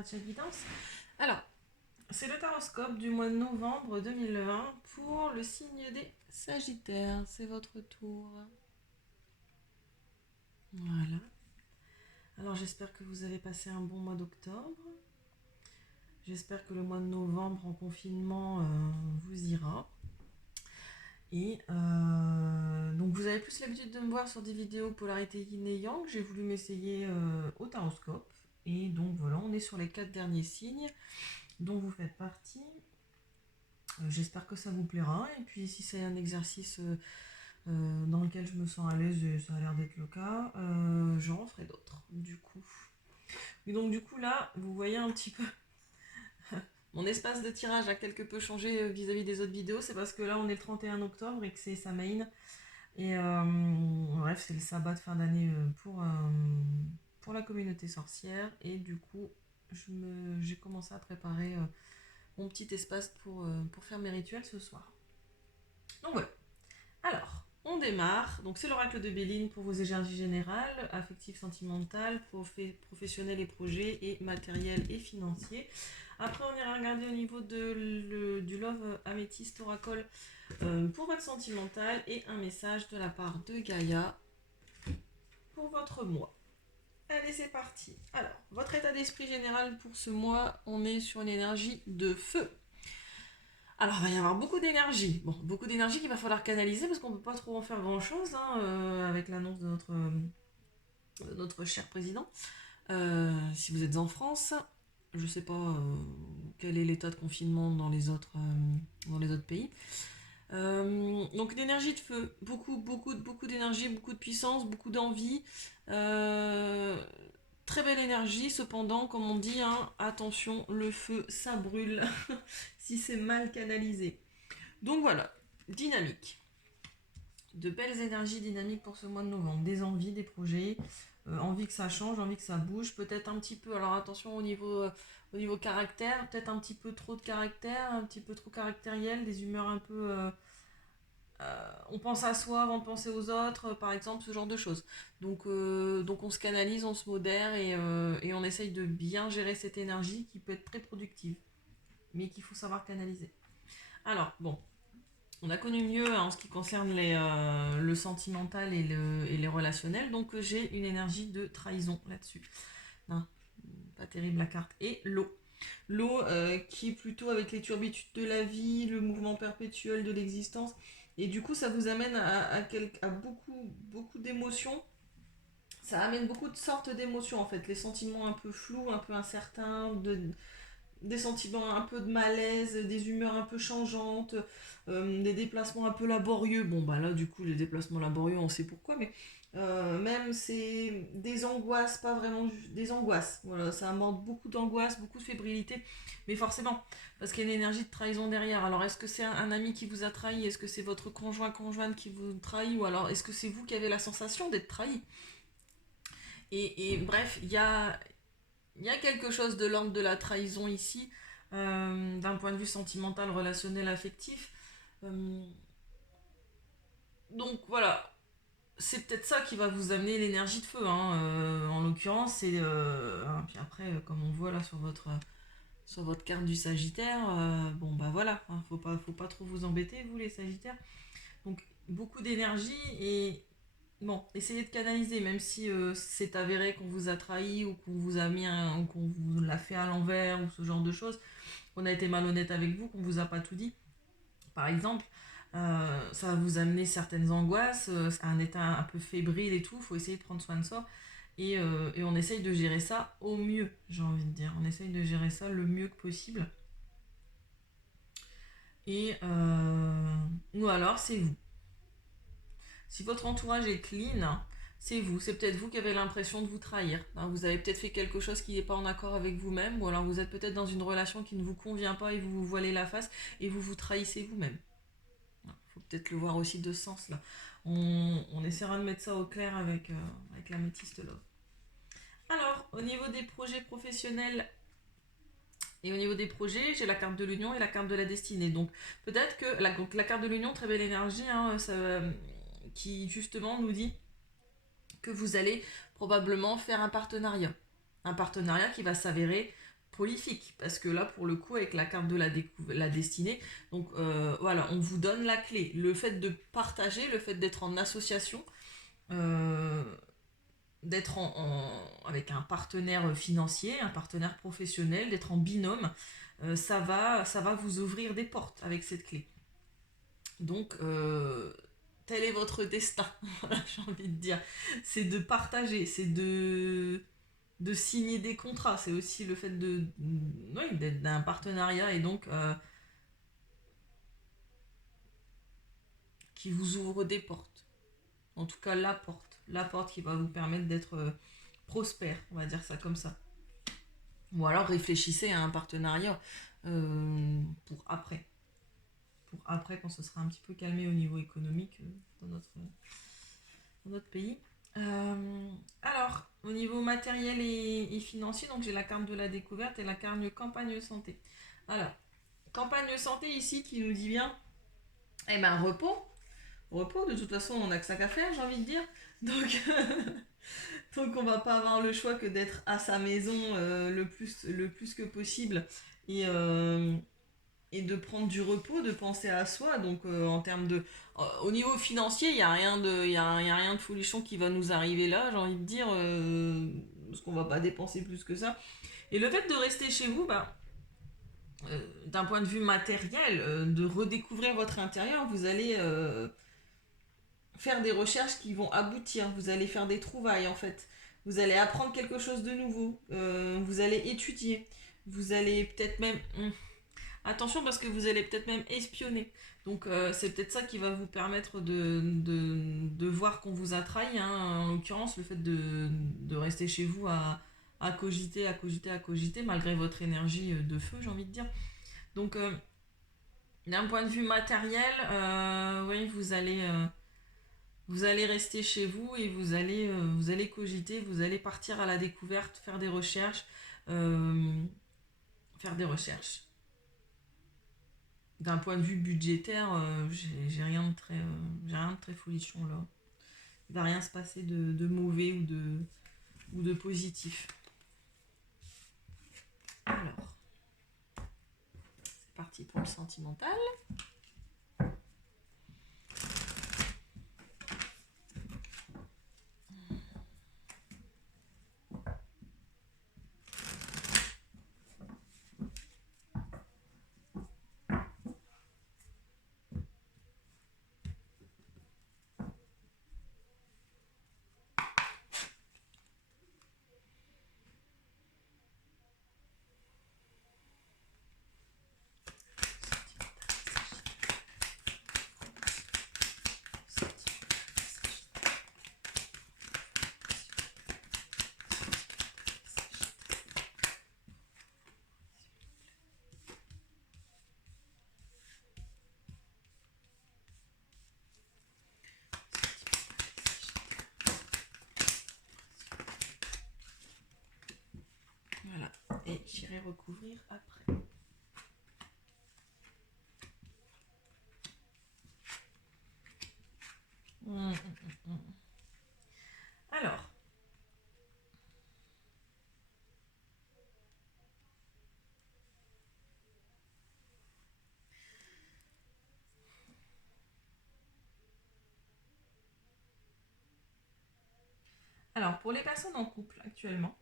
Ratia Guidance. Alors, c'est le taroscope du mois de novembre 2020 pour le signe des Sagittaires. C'est votre tour. Voilà. Alors, j'espère que vous avez passé un bon mois d'octobre. J'espère que le mois de novembre en confinement vous ira. Et donc vous avez plus l'habitude de me voir sur des vidéos polarité yin et yang. J'ai voulu m'essayer au taroscope. Et donc voilà, on est sur les 4 derniers signes dont vous faites partie. J'espère que ça vous plaira. Et puis si c'est un exercice dans lequel je me sens à l'aise, et ça a l'air d'être le cas, j'en ferai d'autres du coup. Et donc du coup là, vous voyez un petit peu mon espace de tirage a quelque peu changé vis-à-vis des autres vidéos. C'est parce que là on est le 31 octobre et que c'est Samhain. Et bref, c'est le sabbat de fin d'année pour la communauté sorcière. Et du coup, j'ai commencé à préparer mon petit espace pour faire mes rituels ce soir. Donc voilà. Alors, on démarre. Donc c'est l'oracle de Béline pour vos énergies générales, affectives, sentimentales, professionnelles et projets, et matériels et financiers. Après, on ira regarder au niveau du Love Amethyst Oracle pour votre sentimental et un message de la part de Gaïa pour votre mois. Allez, c'est parti. Alors, votre état d'esprit général pour ce mois, on est sur une énergie de feu. Alors, il va y avoir beaucoup d'énergie. Bon, beaucoup d'énergie qu'il va falloir canaliser parce qu'on ne peut pas trop en faire grand-chose avec l'annonce de notre cher président. Si vous êtes en France, je ne sais pas quel est l'état de confinement dans les autres pays. Donc une énergie de feu, beaucoup d'énergie, beaucoup de puissance, beaucoup d'envie. Très belle énergie, cependant, comme on dit, attention, le feu, ça brûle si c'est mal canalisé. Donc voilà, dynamique. De belles énergies dynamiques pour ce mois de novembre. Des envies, des projets, envie que ça change, envie que ça bouge. Peut-être un petit peu, alors attention au niveau caractère, peut-être un petit peu trop de caractère, un petit peu trop caractériel, des humeurs un peu... on pense à soi avant de penser aux autres, par exemple, ce genre de choses. Donc on se canalise, on se modère et on essaye de bien gérer cette énergie qui peut être très productive, mais qu'il faut savoir canaliser. Alors, bon, on a connu mieux en ce qui concerne le sentimental et les relationnels, donc j'ai une énergie de trahison là-dessus. Non, pas terrible la carte. Et l'eau. L'eau qui est plutôt avec les turbitudes de la vie, le mouvement perpétuel de l'existence. Et du coup, ça vous amène à beaucoup d'émotions. Ça amène beaucoup de sortes d'émotions en fait. Les sentiments un peu flous, un peu incertains, des sentiments un peu de malaise, des humeurs un peu changeantes, des déplacements un peu laborieux. Bon, bah là, du coup, les déplacements laborieux, on sait pourquoi, mais même c'est des angoisses, pas vraiment des angoisses. Voilà, ça amorce beaucoup d'angoisse, beaucoup de fébrilité, mais forcément, parce qu'il y a une énergie de trahison derrière. Alors, est-ce que c'est un ami qui vous a trahi? Est-ce que c'est votre conjointe qui vous trahit? Ou alors, est-ce que c'est vous qui avez la sensation d'être trahi? Et bref, il y a quelque chose de l'ordre de la trahison ici, d'un point de vue sentimental, relationnel, affectif. Euh, donc voilà, c'est peut-être ça qui va vous amener l'énergie de feu, en l'occurrence. Puis après, comme on voit là sur votre carte du Sagittaire, bon bah voilà, faut pas trop vous embêter, vous les Sagittaires. Donc beaucoup d'énergie et bon, essayez de canaliser, même si c'est avéré qu'on vous a trahi ou qu'on vous a ou qu'on vous l'a fait à l'envers ou ce genre de choses, qu'on a été malhonnête avec vous, qu'on vous a pas tout dit, par exemple. Ça va vous amener certaines angoisses, un état un peu fébrile et tout. Il faut essayer de prendre soin de soi et on essaye de gérer ça au mieux, j'ai envie de dire. On essaye de gérer ça le mieux que possible. Et ou alors c'est vous. Si votre entourage est clean, c'est vous. C'est peut-être vous qui avez l'impression de vous trahir. Vous avez peut-être fait quelque chose qui n'est pas en accord avec vous-même, ou alors vous êtes peut-être dans une relation qui ne vous convient pas et vous vous voilez la face et vous vous trahissez vous-même. Il faut peut-être le voir aussi de ce sens-là. On essaiera de mettre ça au clair avec la métiste love. Alors, au niveau des projets professionnels et au niveau des projets, j'ai la carte de l'union et la carte de la destinée. Donc peut-être que la carte de l'union, très belle énergie, qui justement nous dit que vous allez probablement faire un partenariat. Un partenariat qui va s'avérer prolifique. Parce que là, pour le coup, avec la carte de la destinée, donc voilà, on vous donne la clé. Le fait de partager, le fait d'être en association, euh, d'être avec un partenaire financier, un partenaire professionnel, d'être en binôme, ça va vous ouvrir des portes avec cette clé. Donc, tel est votre destin, voilà, j'ai envie de dire. C'est de partager, c'est de signer des contrats. C'est aussi le fait oui, d'être d'un partenariat et donc qui vous ouvre des portes. En tout cas, la porte qui va vous permettre d'être prospère, on va dire ça comme ça. Ou alors réfléchissez à un partenariat pour après. Pour après, quand ce sera un petit peu calmé au niveau économique dans notre pays. Alors, au niveau matériel et financier, donc j'ai la carte de la découverte et la carte campagne santé. Alors, campagne santé ici qui nous dit bien, eh ben repos. Repos, de toute façon, on n'a que ça qu'à faire, j'ai envie de dire. Donc, donc on va pas avoir le choix que d'être à sa maison le plus que possible et, euh, et de prendre du repos, de penser à soi. Donc en termes de... au niveau financier, il n'y a, y a rien de folichon qui va nous arriver là, j'ai envie de dire, parce qu'on va pas dépenser plus que ça. Et le fait de rester chez vous, bah, d'un point de vue matériel, de redécouvrir votre intérieur, vous allez faire des recherches qui vont aboutir, vous allez faire des trouvailles en fait. Vous allez apprendre quelque chose de nouveau, vous allez étudier, vous allez peut-être même... Attention parce que vous allez peut-être même espionner. Donc c'est peut-être ça qui va vous permettre de voir qu'on vous a trahi. Hein. En l'occurrence, le fait de rester chez vous à cogiter, à cogiter, à cogiter, malgré votre énergie de feu, j'ai envie de dire. Donc d'un point de vue matériel, oui, vous allez rester chez vous et vous allez cogiter, vous allez partir à la découverte, euh, faire des recherches. D'un point de vue budgétaire, j'ai rien de très folichon là. Il va rien se passer de mauvais ou de positif. Alors, c'est parti pour le sentimental. Voilà, et j'irai recouvrir après. Alors, pour les personnes en couple actuellement,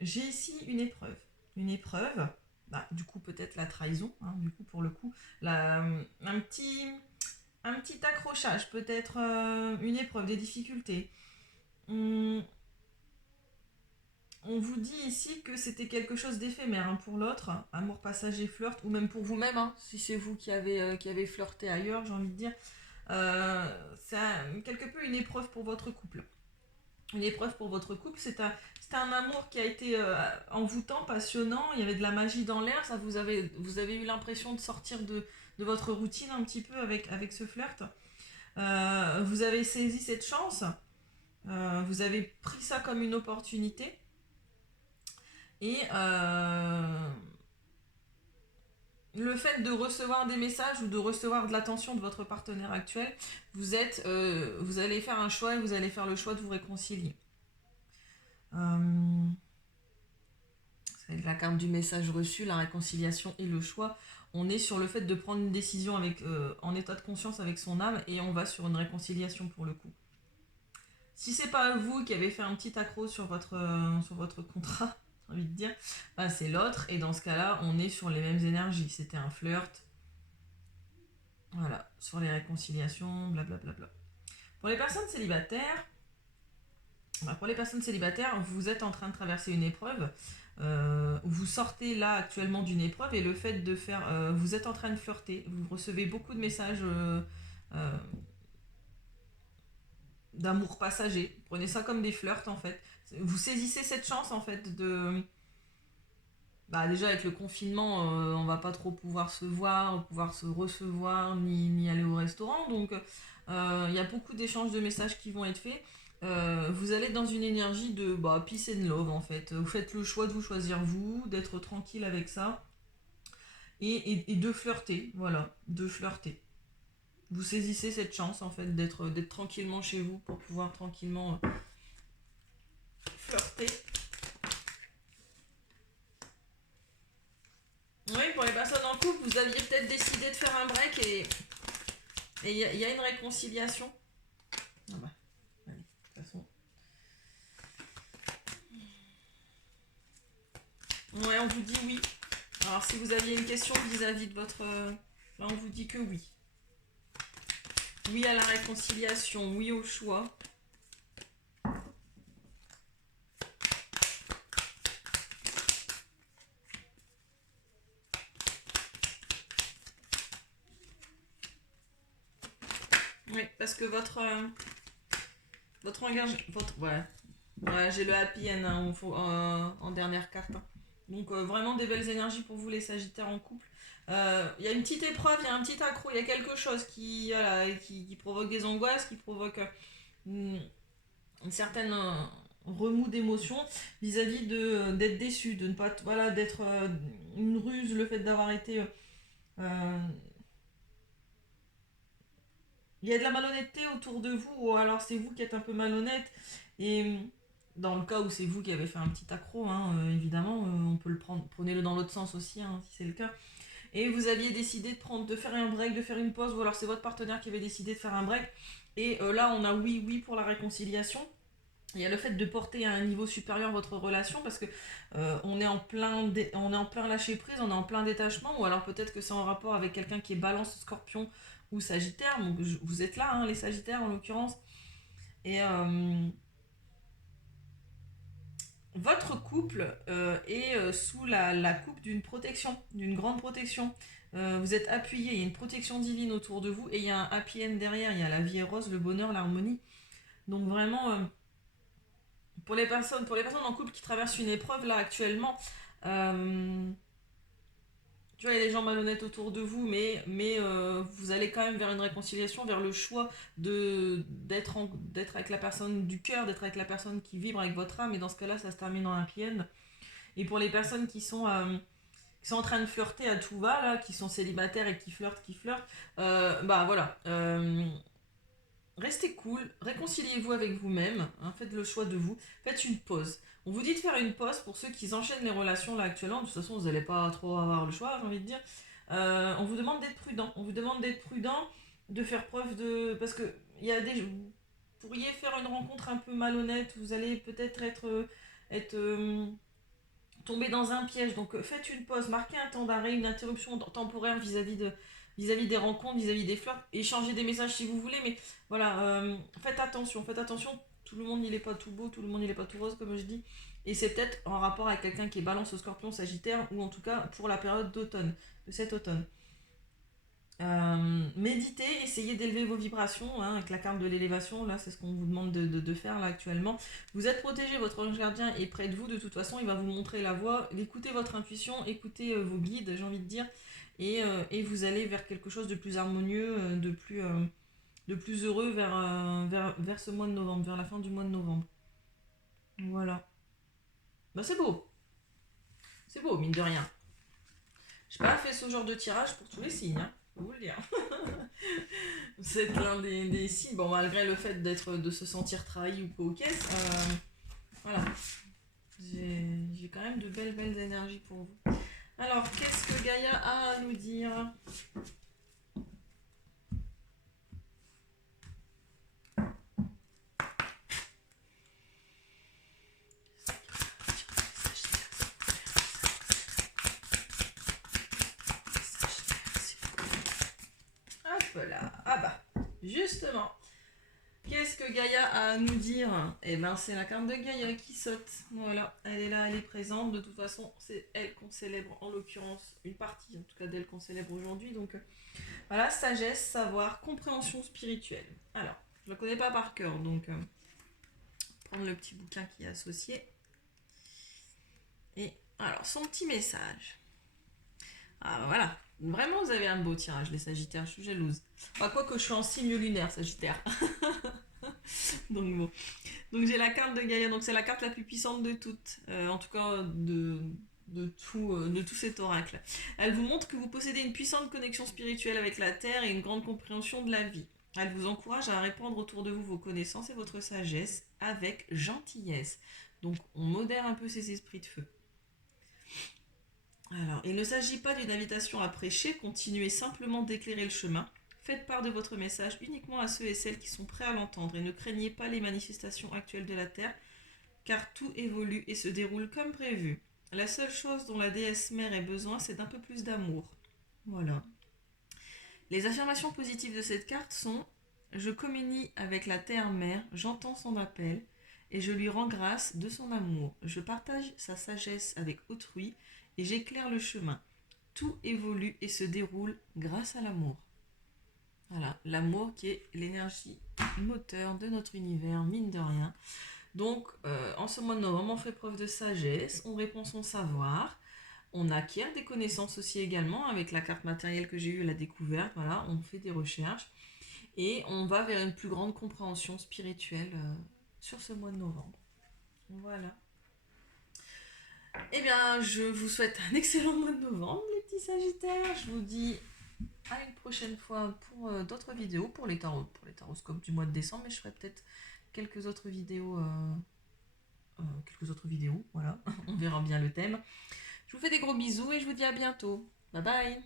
j'ai ici une épreuve. Une épreuve, bah, du coup peut-être la trahison, hein, du coup pour le coup, un petit accrochage, peut-être une épreuve, des difficultés. On, on vous dit ici que c'était quelque chose d'éphémère hein, pour l'autre, amour, passager, flirt, ou même pour vous-même, hein, si c'est vous qui avez flirté ailleurs, j'ai envie de dire. C'est quelque peu une épreuve pour votre couple. Une épreuve pour votre couple, c'est un amour qui a été envoûtant, passionnant, il y avait de la magie dans l'air, ça vous avez eu l'impression de sortir de votre routine un petit peu avec ce flirt. Vous avez saisi cette chance, vous avez pris ça comme une opportunité et le fait de recevoir des messages ou de recevoir de l'attention de votre partenaire actuel, vous allez faire un choix et vous allez faire le choix de vous réconcilier. avec la carte du message reçu, la réconciliation et le choix. On est sur le fait de prendre une décision avec, en état de conscience avec son âme et on va sur une réconciliation pour le coup. Si c'est pas vous qui avez fait un petit accro sur votre contrat, j'ai envie de dire, bah c'est l'autre et dans ce cas-là, on est sur les mêmes énergies. C'était un flirt, voilà, sur les réconciliations, blablabla. Pour les personnes célibataires, vous êtes en train de traverser une épreuve. Vous sortez là actuellement d'une épreuve et le fait de faire... vous êtes en train de flirter. Vous recevez beaucoup de messages d'amour passager. Prenez ça comme des flirts en fait. Vous saisissez cette chance en fait de... Bah, déjà avec le confinement, on va pas trop pouvoir se voir, pouvoir se recevoir, ni aller au restaurant. Donc il y a beaucoup d'échanges de messages qui vont être faits. Vous allez dans une énergie de peace and love en fait. Vous faites le choix de vous choisir vous, d'être tranquille avec ça et de flirter, voilà, de flirter. Vous saisissez cette chance en fait d'être tranquillement chez vous pour pouvoir tranquillement flirter. Oui, pour les personnes en couple, vous aviez peut-être décidé de faire un break et il y a une réconciliation. Ah bah, allez, de toute façon. Ouais, on vous dit oui. Alors, si vous aviez une question vis-à-vis de votre... là, on vous dit que oui. Oui à la réconciliation, oui au choix. Oui, parce que votre engagement... Ouais, j'ai le happy end en dernière carte. Hein. Donc vraiment des belles énergies pour vous les Sagittaires en couple. Il y a une petite épreuve, il y a un petit accro, il y a quelque chose qui provoque des angoisses, qui provoque une certaine remous d'émotions vis-à-vis d'être déçu, de ne pas... Voilà, d'être une ruse, le fait d'avoir été... il y a de la malhonnêteté autour de vous, ou alors c'est vous qui êtes un peu malhonnête. Et dans le cas où c'est vous qui avez fait un petit accro, hein, évidemment, on peut le prendre, prenez-le dans l'autre sens aussi, hein, si c'est le cas. Et vous aviez décidé de faire un break, de faire une pause, ou alors c'est votre partenaire qui avait décidé de faire un break. Et là, on a oui pour la réconciliation. Il y a le fait de porter à un niveau supérieur votre relation parce que on est en plein lâcher prise, on est en plein détachement, ou alors peut-être que c'est en rapport avec quelqu'un qui est Balance, Scorpion ou Sagittaire. Donc vous êtes là, hein, les Sagittaires en l'occurrence. Et votre couple est sous la coupe d'une protection, d'une grande protection. Vous êtes appuyé, il y a une protection divine autour de vous et il y a un happy end derrière, il y a la vie rose, le bonheur, l'harmonie. Donc vraiment, pour les personnes en couple qui traversent une épreuve là actuellement, tu vois, il y a des gens malhonnêtes autour de vous, mais vous allez quand même vers une réconciliation, vers le choix d'être avec la personne du cœur, d'être avec la personne qui vibre avec votre âme, et dans ce cas-là, ça se termine en happy end. Et pour les personnes qui sont en train de flirter à tout va, là, qui sont célibataires et qui flirtent, bah voilà. Restez cool, réconciliez-vous avec vous-même, hein, faites le choix de vous, faites une pause. On vous dit de faire une pause pour ceux qui enchaînent les relations là actuellement, de toute façon vous n'allez pas trop avoir le choix, j'ai envie de dire. On vous demande d'être prudent, de faire preuve de... Parce que il y a des... vous pourriez faire une rencontre un peu malhonnête, vous allez peut-être tomber dans un piège, donc faites une pause, marquez un temps d'arrêt, une interruption temporaire vis-à-vis des rencontres, vis-à-vis des flirts, échangez des messages si vous voulez, mais voilà, faites attention, tout le monde il est pas tout beau, tout le monde il est pas tout rose comme je dis, et c'est peut-être en rapport avec quelqu'un qui est Balance, Scorpion, Sagittaire, ou en tout cas pour la période d'automne, de cet automne. Méditez, essayez d'élever vos vibrations, hein, avec la carte de l'élévation, là c'est ce qu'on vous demande de faire là actuellement. Vous êtes protégé, votre ange gardien est près de vous, de toute façon il va vous montrer la voie, écoutez votre intuition, écoutez vos guides, j'ai envie de dire, et vous allez vers quelque chose de plus harmonieux, de plus heureux vers ce mois de novembre, vers la fin du mois de novembre. Voilà. Bah c'est beau mine de rien. J'ai pas fait ce genre de tirage pour tous les signes, hein. Vous le dire. Vous êtes l'un des signes, bon, malgré le fait de se sentir trahi ou quoi aux caisses, voilà. J'ai J'ai quand même de belles énergies pour vous. Alors, qu'est-ce que Gaïa a à nous dire? Hop là, ah bah, justement. Qu'est-ce que Gaïa a à nous dire? Eh ben, c'est la carte de Gaïa qui saute. Voilà, elle est là, elle est présente. De toute façon, c'est elle qu'on célèbre, en l'occurrence, une partie, en tout cas d'elle qu'on célèbre aujourd'hui. Donc, voilà, sagesse, savoir, compréhension spirituelle. Alors, je ne la connais pas par cœur, donc prendre le petit bouquin qui est associé. Et alors, son petit message. Ah, voilà. Vraiment, vous avez un beau tirage, les Sagittaires. Je suis jalouse. Enfin, quoi que je suis en signe lunaire, Sagittaire. Donc bon. Donc j'ai la carte de Gaïa, donc c'est la carte la plus puissante de toutes, en tout cas de tout cet oracle. Elle vous montre que vous possédez une puissante connexion spirituelle avec la Terre et une grande compréhension de la vie. Elle vous encourage à répandre autour de vous vos connaissances et votre sagesse avec gentillesse. Donc on modère un peu ces esprits de feu. Alors, il ne s'agit pas d'une invitation à prêcher, continuez simplement d'éclairer le chemin. Faites part de votre message uniquement à ceux et celles qui sont prêts à l'entendre et ne craignez pas les manifestations actuelles de la Terre, car tout évolue et se déroule comme prévu. La seule chose dont la déesse mère ait besoin, c'est d'un peu plus d'amour. Voilà. Les affirmations positives de cette carte sont: je communie avec la Terre mère, j'entends son appel et je lui rends grâce de son amour. Je partage sa sagesse avec autrui et j'éclaire le chemin. Tout évolue et se déroule grâce à l'amour. Voilà, l'amour qui est l'énergie moteur de notre univers, mine de rien. Donc, en ce mois de novembre, on fait preuve de sagesse, on répand son savoir, on acquiert des connaissances aussi également avec la carte matérielle que j'ai eue, la découverte, voilà, on fait des recherches et on va vers une plus grande compréhension spirituelle sur ce mois de novembre. Voilà. Eh bien, je vous souhaite un excellent mois de novembre, les petits Sagittaires. Je vous dis à une prochaine fois pour d'autres vidéos, pour les taroscopes du mois de décembre, mais je ferai peut-être quelques autres vidéos, voilà, on verra bien le thème. Je vous fais des gros bisous et je vous dis à bientôt. Bye bye.